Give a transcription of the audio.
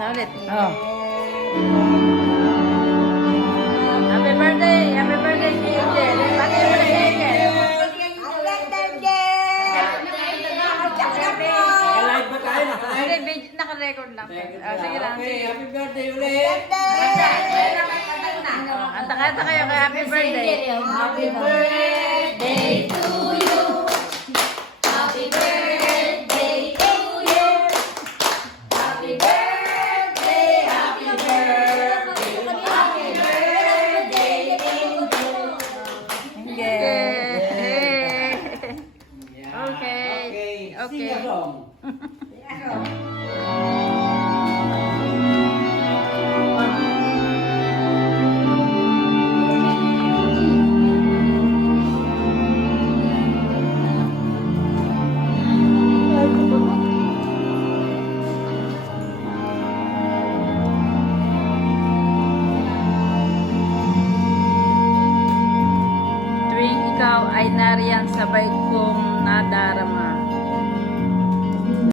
Ulit. Oh. Happy birthday! Happy birthday, Angel! Pati mo na, Angel! Naka-live ba tayo? Naka-live? Hindi, naka-record lang. Sige lang. Okay, happy birthday ulit! Kanta kayo kay happy birthday. Happy birthday to you! Happy birthday to you! Happy birthday, happy birthday, happy birthday to you! Yay! Yeah. Okay. Sing a song. Tuwing ikaw ay nariyan sabay kong nadarama.